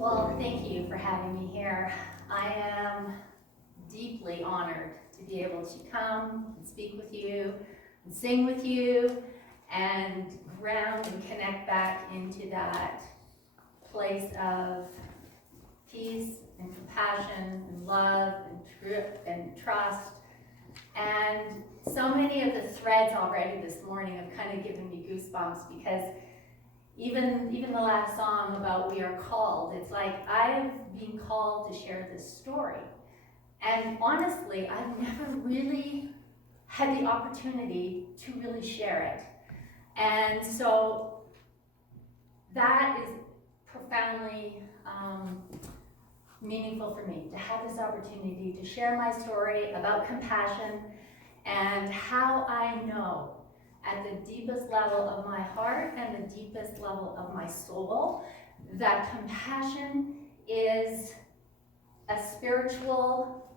Well, thank you for having me here. I am deeply honored to be able to come and speak with you and sing with you and ground and connect back into that place of peace and compassion and love and trust. And so many of the threads already this morning have kind of given me goosebumps, because even the last song about we are called, it's like I've been called to share this story. And honestly, I've never really had the opportunity to really share it. And so that is profoundly meaningful for me, to have this opportunity to share my story about compassion and how I know at the deepest level of my heart and the deepest level of my soul that compassion is a spiritual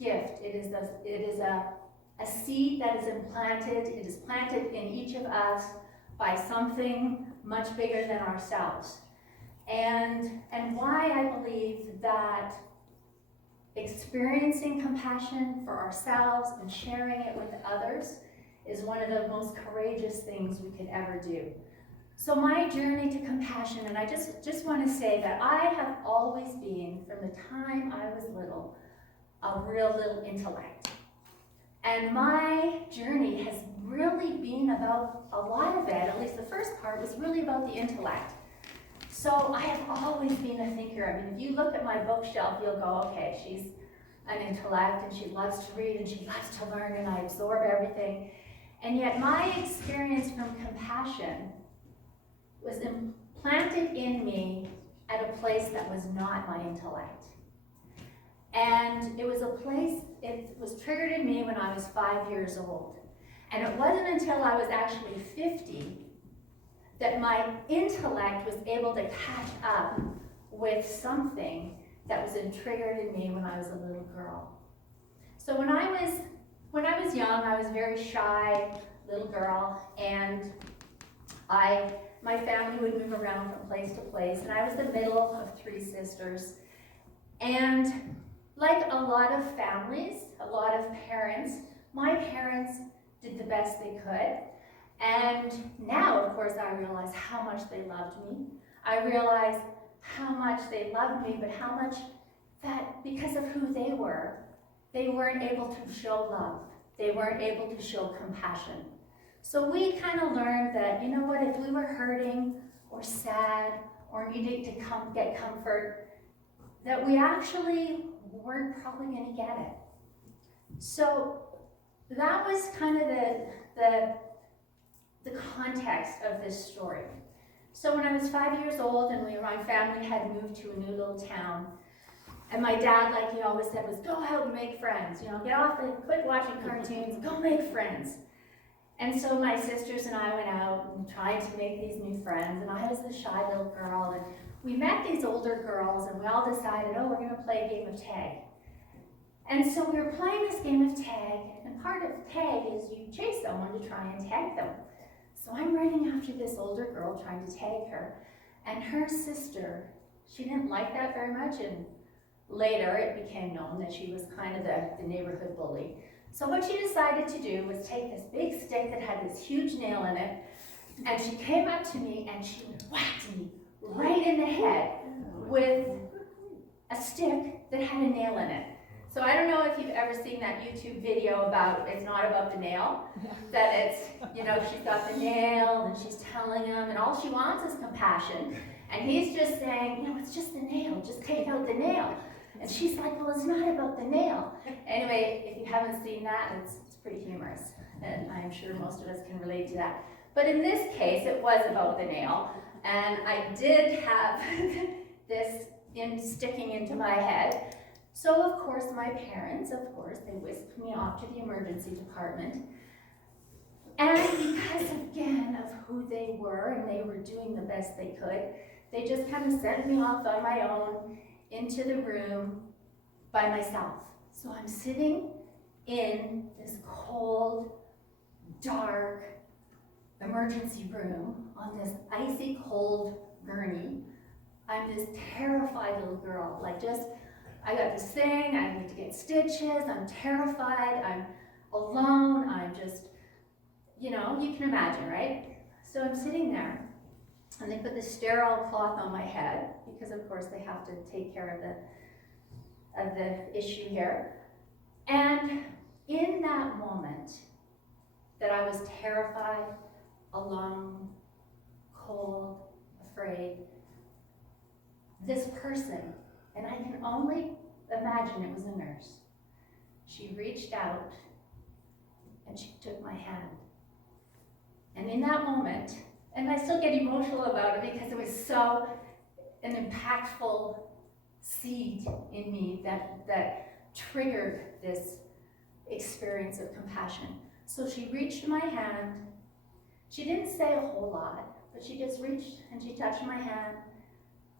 gift. It is a seed that is implanted. It is planted in each of us by something much bigger than ourselves. And why I believe that experiencing compassion for ourselves and sharing it with others is one of the most courageous things we could ever do. So my journey to compassion, and I just want to say that I have always been, from the time I was little, a real little intellect. And my journey has really been about, a lot of it, at least the first part, was really about the intellect. So I have always been a thinker. I mean, if you look at my bookshelf, you'll go, okay, she's an intellect and she loves to read and she loves to learn, and I absorb everything. And yet my experience from compassion was implanted in me at a place that was not my intellect. And it was a place, it was triggered in me when I was 5 years old. And it wasn't until I was actually 50 that my intellect was able to catch up with something that was triggered in me when I was a little girl. So when I was young, I was a very shy little girl, and my family would move around from place to place, and I was the middle of 3 sisters. And like a lot of families, a lot of parents, my parents did the best they could. And now, of course, I realize how much they loved me. I realize how much they loved me, but how much that because of who they weren't able to show love. They weren't able to show compassion. So we kind of learned that, you know what, if we were hurting or sad or needed to get comfort, that we actually weren't probably going to get it. So that was kind of the context of this story. So when I was 5 years old and my family had moved to a new little town, and my dad, like he always said, was go out and make friends. You know, get off and quit watching cartoons, go make friends. And so my sisters and I went out and tried to make these new friends, and I was the shy little girl, and we met these older girls, and we all decided, oh, we're gonna play a game of tag. And so we were playing this game of tag, and part of tag is you chase someone to try and tag them. So I'm running after this older girl trying to tag her, and her sister, she didn't like that very much, and later it became known that she was kind of the neighborhood bully. So what she decided to do was take this big stick that had this huge nail in it, and she came up to me and she whacked me right in the head with a stick that had a nail in it. So I don't know if you've ever seen that YouTube video about it's not about the nail, that it's, you know, she's got the nail and she's telling him, and all she wants is compassion. And he's just saying, you know, it's just the nail, just take out the nail. And she's like, well, it's not about the nail. Anyway, if you haven't seen that, it's pretty humorous. And I'm sure most of us can relate to that. But in this case, it was about the nail. And I did have this sticking into my head. So of course, my parents, they whisked me off to the emergency department. And because, again, of who they were, and they were doing the best they could, they just kind of sent me off on my own into the room by myself. So I'm sitting in this cold, dark emergency room on this icy cold gurney I'm this terrified little girl, like just, I got this thing, I need to get stitches, I'm terrified, I'm alone, I'm just, you know, you can imagine, right? So I'm sitting there, and they put this sterile cloth on my head, because of course they have to take care of the issue here. And in that moment that I was terrified, alone, cold, afraid, this person, and I can only imagine it was a nurse, she reached out and she took my hand. And in that moment, and I still get emotional about it because it was so an impactful seed in me that triggered this experience of compassion. So she reached my hand. She didn't say a whole lot, but she just reached and she touched my hand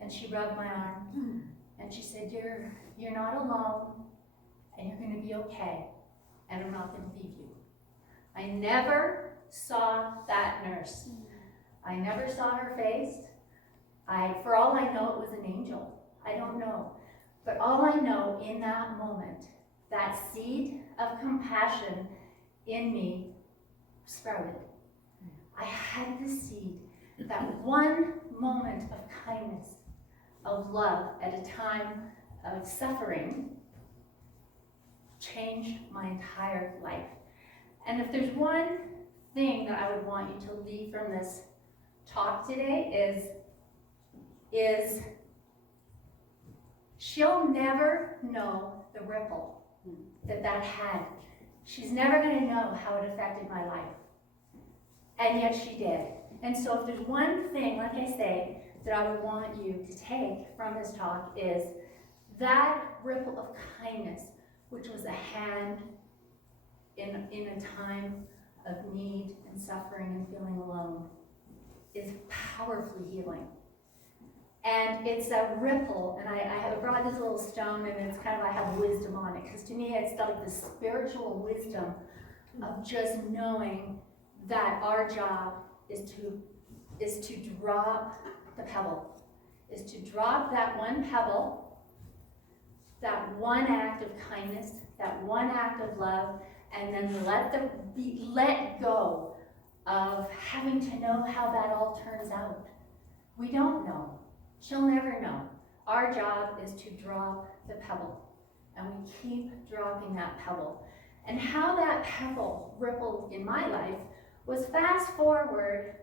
and she rubbed my arm and she said, you're not alone and you're going to be okay and I'm not going to leave you. I never saw that nurse. I never saw her face. For all I know, it was an angel. I don't know. But all I know in that moment, that seed of compassion in me sprouted. I had the seed, that one moment of kindness, of love at a time of suffering changed my entire life. And if there's one thing that I would want you to leave from this talk today is she'll never know the ripple that had. She's never going to know how it affected my life. And yet she did. And so if there's one thing, like I say, that I would want you to take from this talk is that ripple of kindness, which was a hand in a time of need and suffering and feeling alone, is powerfully healing. And it's a ripple, and I brought this little stone, and it's kind of, I have wisdom on it, because to me it's like the spiritual wisdom of just knowing that our job is to drop the pebble, is to drop that one pebble, that one act of kindness, that one act of love, and then let go of having to know how that all turns out. We don't know. She'll never know. Our job is to drop the pebble, and we keep dropping that pebble. And how that pebble rippled in my life was fast forward,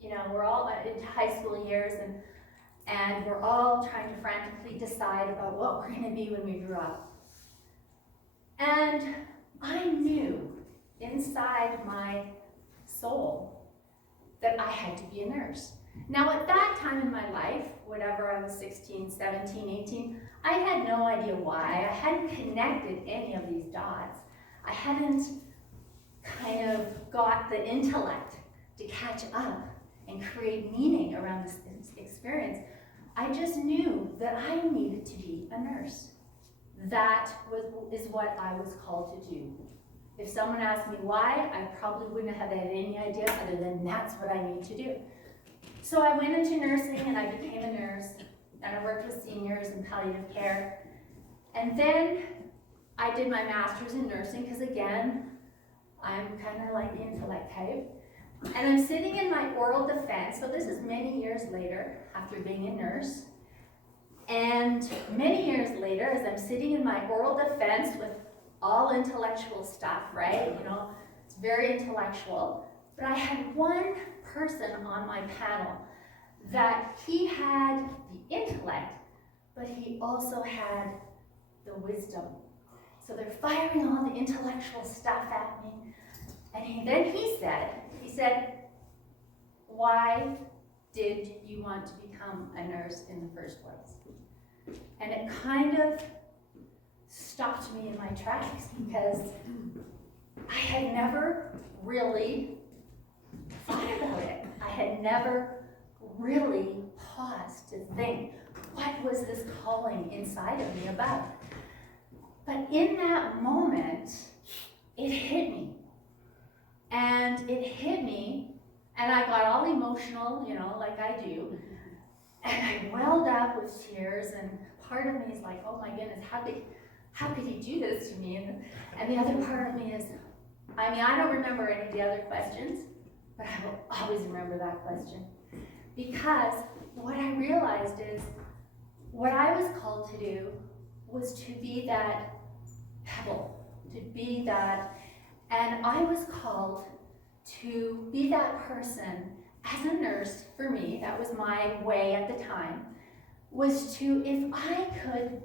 you know, we're all into high school years, and we're all trying to frantically decide about what we're going to be when we grew up. And I knew inside my soul that I had to be a nurse. Now at that time in my life, whatever I was 16, 17, 18, I had no idea why. I hadn't connected any of these dots. I hadn't kind of got the intellect to catch up and create meaning around this experience. I just knew that I needed to be a nurse. That is what I was called to do. If someone asked me why, I probably wouldn't have had any idea other than that's what I need to do. So I went into nursing and I became a nurse, and I worked with seniors in palliative care. And then I did my master's in nursing because, again, I'm kind of like the intellect type. And I'm sitting in my oral defense, so this is many years later after being a nurse. And many years later, as I'm sitting in my oral defense with all intellectual stuff, right? You know, it's very intellectual. But I had one person on my panel that he had the intellect, but he also had the wisdom. So they're firing all the intellectual stuff at me. And then he said, why did you want to become a nurse in the first place? And it kind of stopped me in my tracks because I had never really thought about it. I had never really paused to think, what was this calling inside of me about? But in that moment, it hit me. And it hit me, and I got all emotional, you know, like I do. And I welled up with tears, and part of me is like, oh my goodness, how could he do this to me? And the other part of me is, I mean, I don't remember any of the other questions, but I will always remember that question. Because what I realized is, what I was called to do was to be that pebble, to be that, and I was called to be that person as a nurse. For me, that was my way at the time, was to, if I could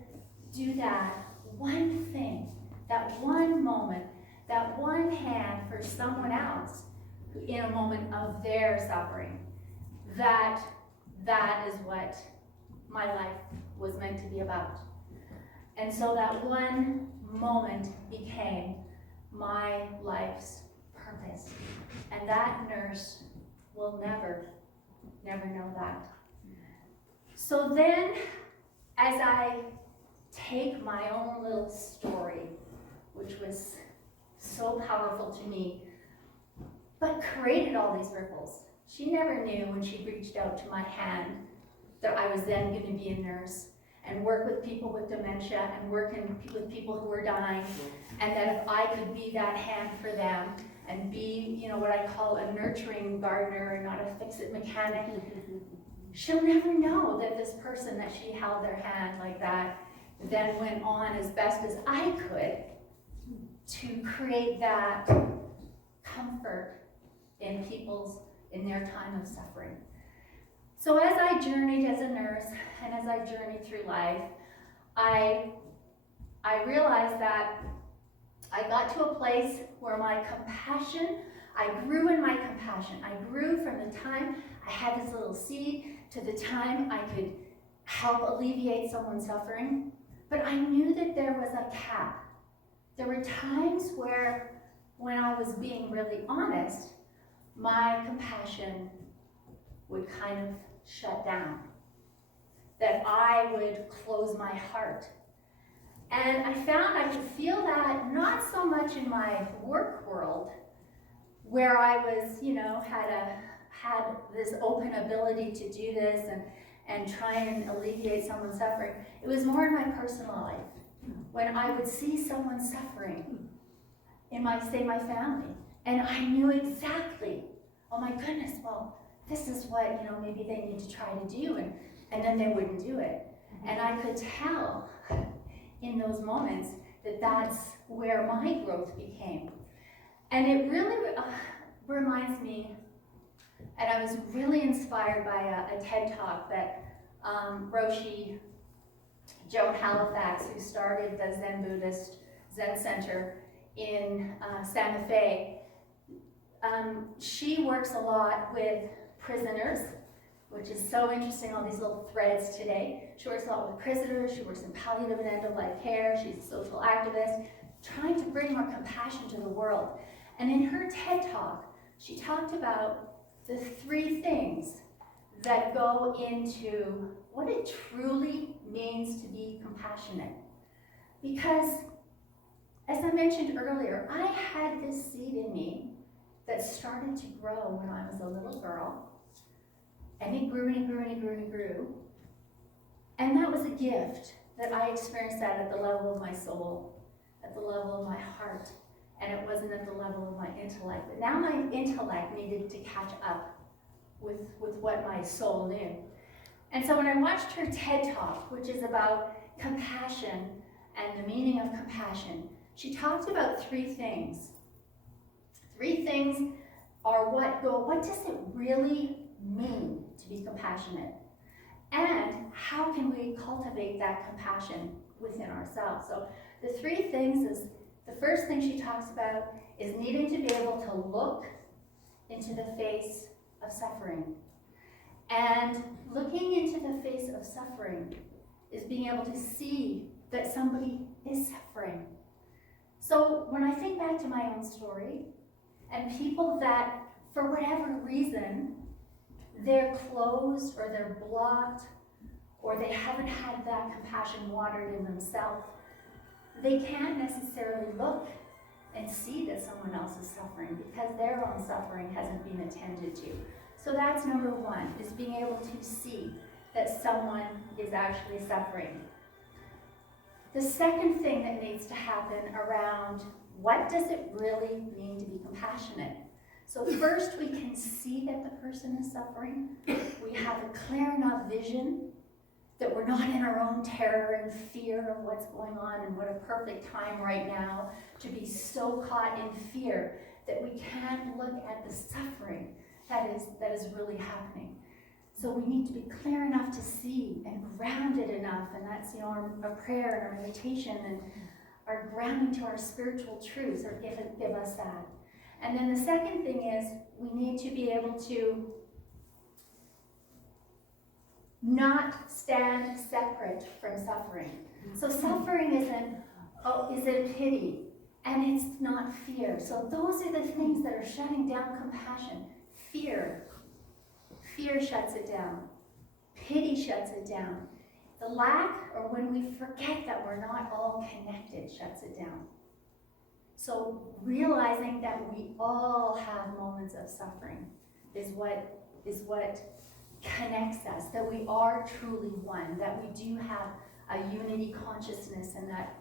do that one thing, that one moment, that one hand for someone else in a moment of their suffering, that is what my life was meant to be about. And so that one moment became my life's purpose. And that nurse will never know that. So then, as I take my own little story, which was so powerful to me, but created all these ripples. She never knew when she reached out to my hand that I was then going to be a nurse and work with people with dementia and work with people who were dying, and that if I could be that hand for them and be, you know, what I call a nurturing gardener and not a fix-it mechanic, she'll never know that this person that she held their hand like that then went on as best as I could to create that comfort in their time of suffering. So as I journeyed as a nurse and as I journeyed through life, I realized that I got to a place where my compassion, I grew in my compassion. I grew from the time I had this little seed to the time I could help alleviate someone's suffering. But I knew that there was a cap. There were times where, when I was being really honest, my compassion would kind of shut down. That I would close my heart. And I found I could feel that not so much in my work world, where I was, you know, had this open ability to do this and try and alleviate someone's suffering. It was more in my personal life, when I would see someone suffering in my family, and I knew exactly, oh my goodness, well, this is what, you know, maybe they need to try to do, and then they wouldn't do it. And I could tell in those moments that that's where my growth became. And it really reminds me, and I was really inspired by a TED Talk that Roshi Joan Halifax, who started the Zen Buddhist Zen Center in Santa Fe, she works a lot with prisoners, which is so interesting, all these little threads today. She works a lot with prisoners, she works in palliative and end-of-life care, she's a social activist, trying to bring more compassion to the world. And in her TED Talk, she talked about the 3 things that go into what it truly means to be compassionate. Because, as I mentioned earlier, I had this seed in me that started to grow when I was a little girl. And it grew and it grew and it grew and it grew. And that was a gift that I experienced that at the level of my soul, at the level of my heart, and it wasn't at the level of my intellect. But now my intellect needed to catch up with what my soul knew. And so when I watched her TED Talk, which is about compassion and the meaning of compassion, she talked about 3 things. 3 things are what does it really mean to be compassionate? And how can we cultivate that compassion within ourselves? So the 3 things is, the first thing she talks about is needing to be able to look into the face of suffering. And looking into the face of suffering is being able to see that somebody is suffering. So when I think back to my own story, and people that, for whatever reason, they're closed or they're blocked, or they haven't had that compassion watered in themselves, they can't necessarily look and see that someone else is suffering because their own suffering hasn't been attended to. So that's number 1, is being able to see that someone is actually suffering. The second thing that needs to happen around what does it really mean to be compassionate? So first we can see that the person is suffering. We have a clear enough vision that we're not in our own terror and fear of what's going on, and what a perfect time right now to be so caught in fear that we can't look at the suffering that is really happening. So we need to be clear enough to see and grounded enough, and that's our prayer and our meditation and our grounding to our spiritual truths or give us that. And then the second thing is we need to be able to not stand separate from suffering. So suffering isn't pity, and it's not fear. So those are the things that are shutting down compassion. Fear shuts it down. Pity shuts it down. The lack, or when we forget that we're not all connected, shuts it down. So realizing that we all have moments of suffering is what connects us, that we are truly one, that we do have a unity consciousness, and that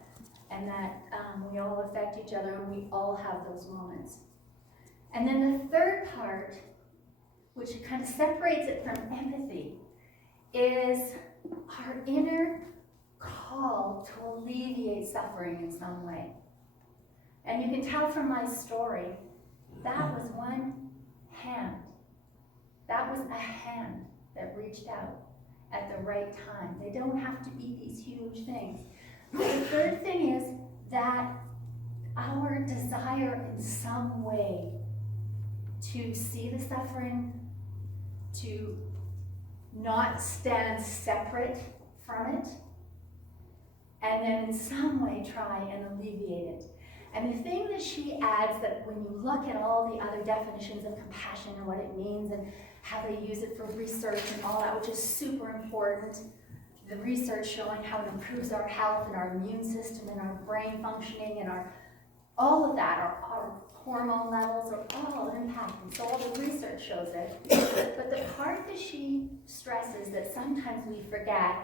we all affect each other, and we all have those moments. And then the third part, which kind of separates it from empathy, is our inner call to alleviate suffering in some way. And you can tell from my story, that was one hand. That was a hand that reached out at the right time. They don't have to be these huge things. But the third thing is that our desire in some way to see the suffering, to not stand separate from it, and then in some way try and alleviate it. And the thing that she adds, that when you look at all the other definitions of compassion and what it means and how they use it for research and all that, which is super important, the research showing how it improves our health and our immune system and our brain functioning and all of that, our hormone levels are all impacted. So all the research shows it. But the part that she stresses that sometimes we forget,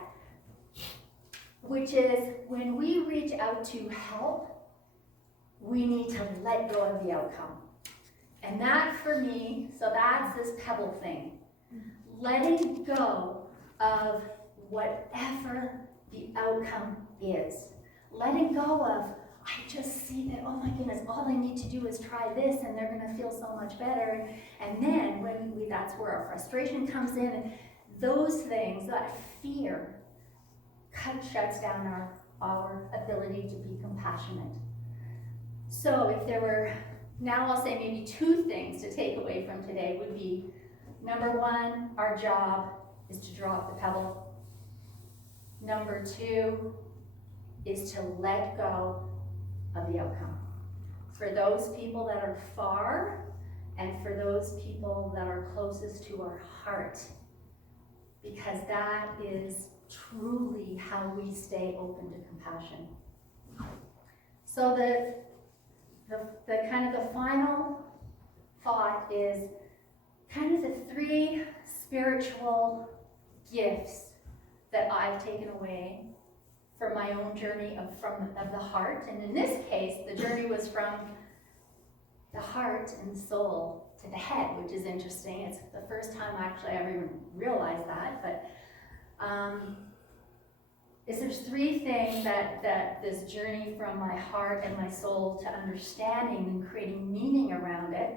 which is when we reach out to help, we need to let go of the outcome. And that for me, so that's this pebble thing. Letting go of whatever the outcome is. Letting go of, I just see that, oh my goodness, all I need to do is try this and they're going to feel so much better. And then that's where our frustration comes in. And those things, that fear, shuts down our ability to be compassionate. So if there were, now I'll say maybe two things to take away from today would be, number one, our job is to drop the pebble. Number two is to let go of the outcome. For those people that are far, and for those people that are closest to our heart, because that is truly how we stay open to compassion. So the kind of the final thought is kind of the three spiritual gifts that I've taken away from my own journey of the heart. And in this case, the journey was from the heart and soul to the head, which is interesting. It's the first time actually I ever even realized that. But there's three things that this journey from my heart and my soul to understanding and creating meaning around it,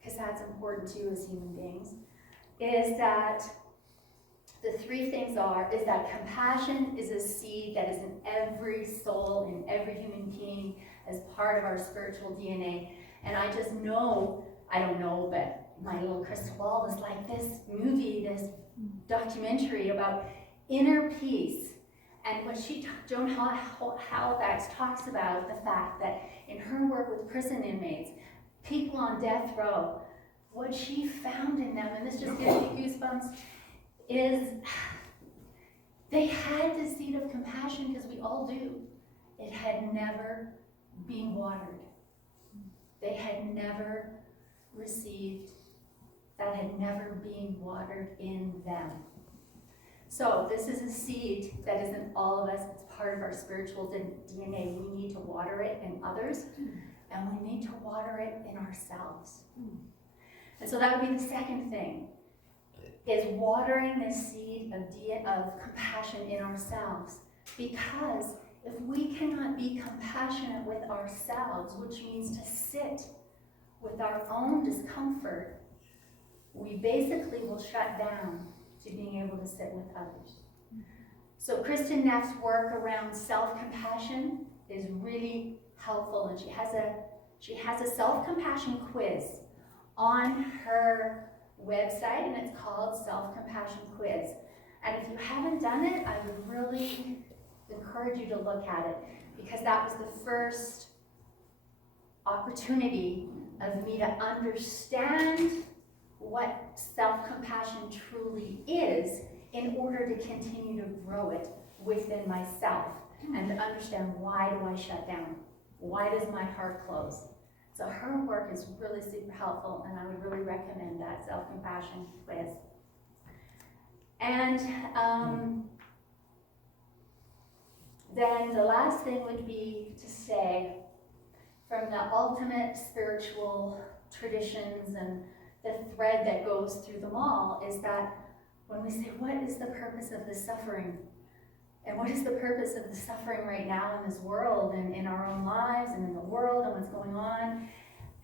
because that's important too as human beings, is that the three things is that compassion is a seed that is in every soul, in every human being, as part of our spiritual DNA. And I just know, I don't know, but my little crystal ball is like this movie, this documentary about inner peace. And what Joan Halifax talks about the fact that in her work with prison inmates, people on death row, what she found in them, and this just gives me goosebumps, is they had the seed of compassion, because we all do. It had never been watered. They had never received, that had never been watered in them. So this is a seed that is in all of us. It's part of our spiritual DNA. We need to water it in others, and we need to water it in ourselves. And so that would be the second thing, is watering this seed of compassion in ourselves. Because if we cannot be compassionate with ourselves, which means to sit with our own discomfort, we basically will shut down to being able to sit with others. So Kristen Neff's work around self-compassion is really helpful, and she has a self-compassion quiz on her website, and it's called Self-Compassion Quiz. And if you haven't done it, I would really encourage you to look at it, because that was the first opportunity of me to understand what self-compassion truly is in order to continue to grow it within myself and to understand, why do I shut down? Why does my heart close? So her work is really super helpful, and I would really recommend that self-compassion quiz. And then the last thing would be to say, from the ultimate spiritual traditions and the thread that goes through them all, is that when we say, what is the purpose of this suffering? And what is the purpose of the suffering right now in this world and in our own lives and in the world and what's going on?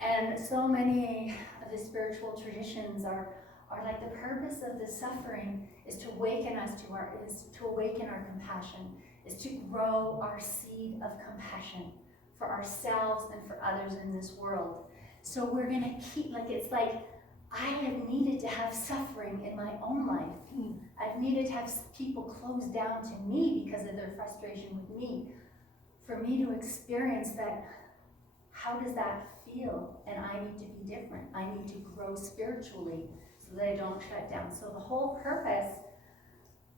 And so many of the spiritual traditions are like, the purpose of the suffering is to awaken us to awaken our compassion, is to grow our seed of compassion for ourselves and for others in this world. So we're gonna keep, it's like, I have needed to have suffering in my own life. I've needed to have people close down to me because of their frustration with me, for me to experience that. How does that feel? And I need to be different. I need to grow spiritually so that I don't shut down. So the whole purpose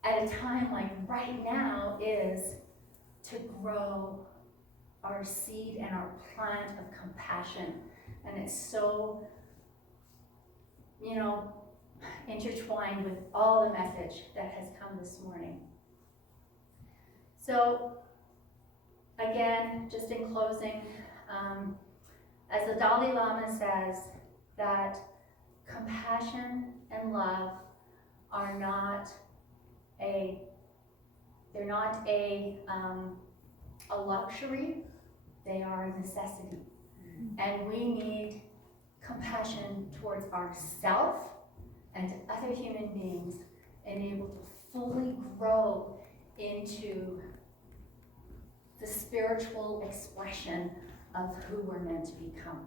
at a time like right now is to grow our seed and our plant of compassion. And it's so, intertwined with all the message that has come this morning. So again, just in closing, as the Dalai Lama says, that compassion and love are not a luxury, they are a necessity. And we need compassion towards ourselves and other human beings, and able to fully grow into the spiritual expression of who we're meant to become.